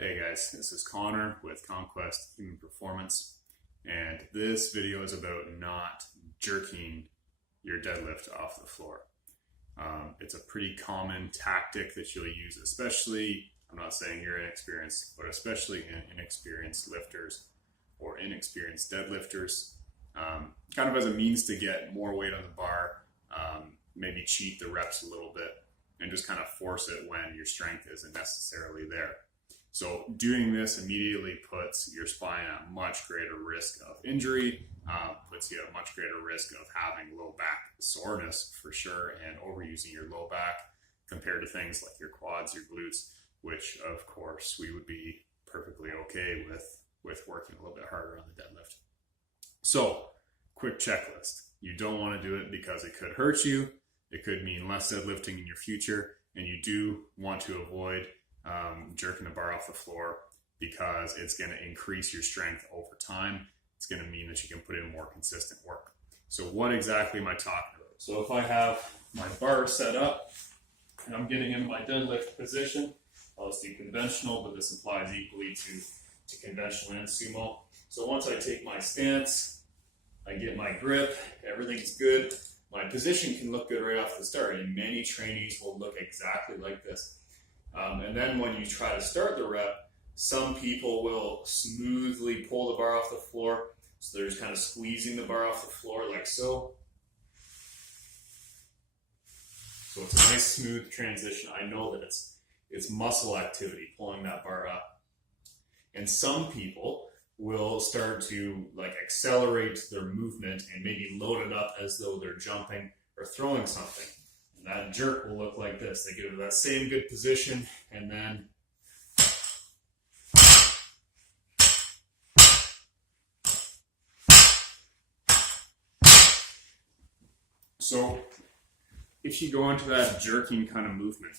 Hey guys, this is Connor with Conquest Human Performance, and this video is about not jerking your deadlift off the floor. It's a pretty common tactic that you'll use, especially, I'm not saying you're inexperienced, but especially in inexperienced lifters or inexperienced deadlifters, kind of as a means to get more weight on the bar, maybe cheat the reps a little bit, and just kind of force it when your strength isn't necessarily there. So doing this immediately puts your spine at much greater risk of injury, puts you at much greater risk of having low back soreness for sure, and overusing your low back compared to things like your quads, your glutes, which of course we would be perfectly okay with working a little bit harder on the deadlift. So quick checklist. You don't want to do it because it could hurt you. It could mean less deadlifting in your future, and you do want to avoid jerking the bar off the floor because it's going to increase your strength over time. It's going to mean that you can put in more consistent work. So what exactly am I talking about? So if I have my bar set up and I'm getting in my deadlift position, I'll just do conventional, but this applies equally to conventional and sumo. So once I take my stance, I get my grip, everything's good. My position can look good right off the start, and many trainees will look exactly like this. And then when you try to start the rep, some people will smoothly pull the bar off the floor. So they're just kind of squeezing the bar off the floor like so. So it's a nice smooth transition. I know that it's muscle activity pulling that bar up. And some people will start to like accelerate their movement and maybe load it up as though they're jumping or throwing something. And that jerk will look like this. They get into that same good position, and then so if you go into that jerking kind of movement,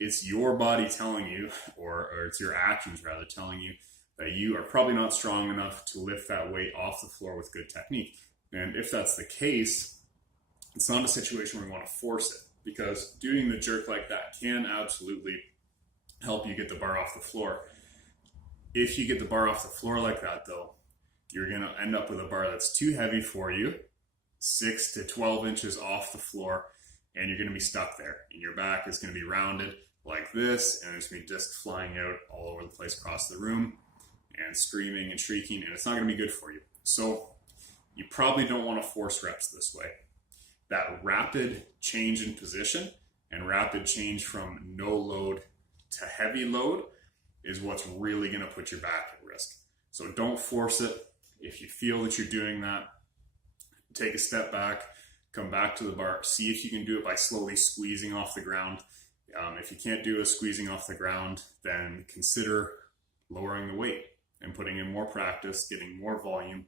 it's your body telling you, or it's your actions rather telling you, that you are probably not strong enough to lift that weight off the floor with good technique. And if that's the case, it's not a situation where you want to force it, because doing the jerk like that can absolutely help you get the bar off the floor. If you get the bar off the floor like that though, you're going to end up with a bar that's too heavy for you, 6 to 12 inches off the floor, and you're going to be stuck there. And your back is going to be rounded like this, and there's going to be discs flying out all over the place across the room, and screaming and shrieking, and it's not going to be good for you. So you probably don't want to force reps this way. That rapid change in position and rapid change from no load to heavy load is what's really going to put your back at risk. So don't force it. If you feel that you're doing that, take a step back, come back to the bar, see if you can do it by slowly squeezing off the ground. If you can't do a squeezing off the ground, then consider lowering the weight and putting in more practice, getting more volume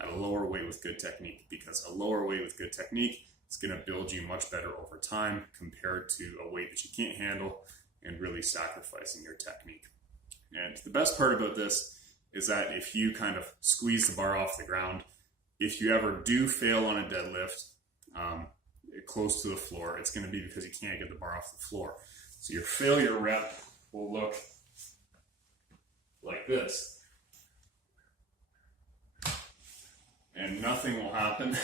at a lower weight with good technique, because a lower weight with good technique is going to build you much better over time compared to a weight that you can't handle and really sacrificing your technique. And the best part about this is that if you kind of squeeze the bar off the ground, if you ever do fail on a deadlift close to the floor, it's going to be because you can't get the bar off the floor. So your failure rep will look like this. And nothing will happen.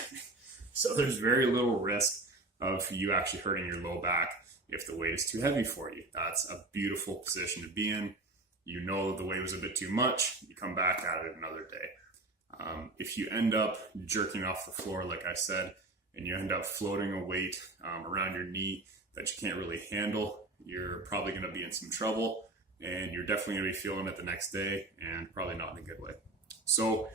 So there's very little risk of you actually hurting your low back if the weight is too heavy for you. That's a beautiful position to be in. You know the weight was a bit too much, you come back at it another day. If you end up jerking off the floor, like I said, and you end up floating a weight around your knee that you can't really handle, you're probably going to be in some trouble, and you're definitely going to be feeling it the next day, and probably not in a good way. So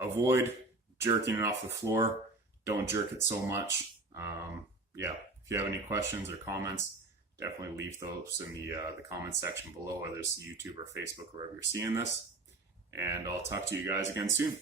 avoid jerking it off the floor. Don't jerk it so much. If you have any questions or comments, definitely leave those in the comment section below, whether it's YouTube or Facebook, wherever you're seeing this. And I'll talk to you guys again soon.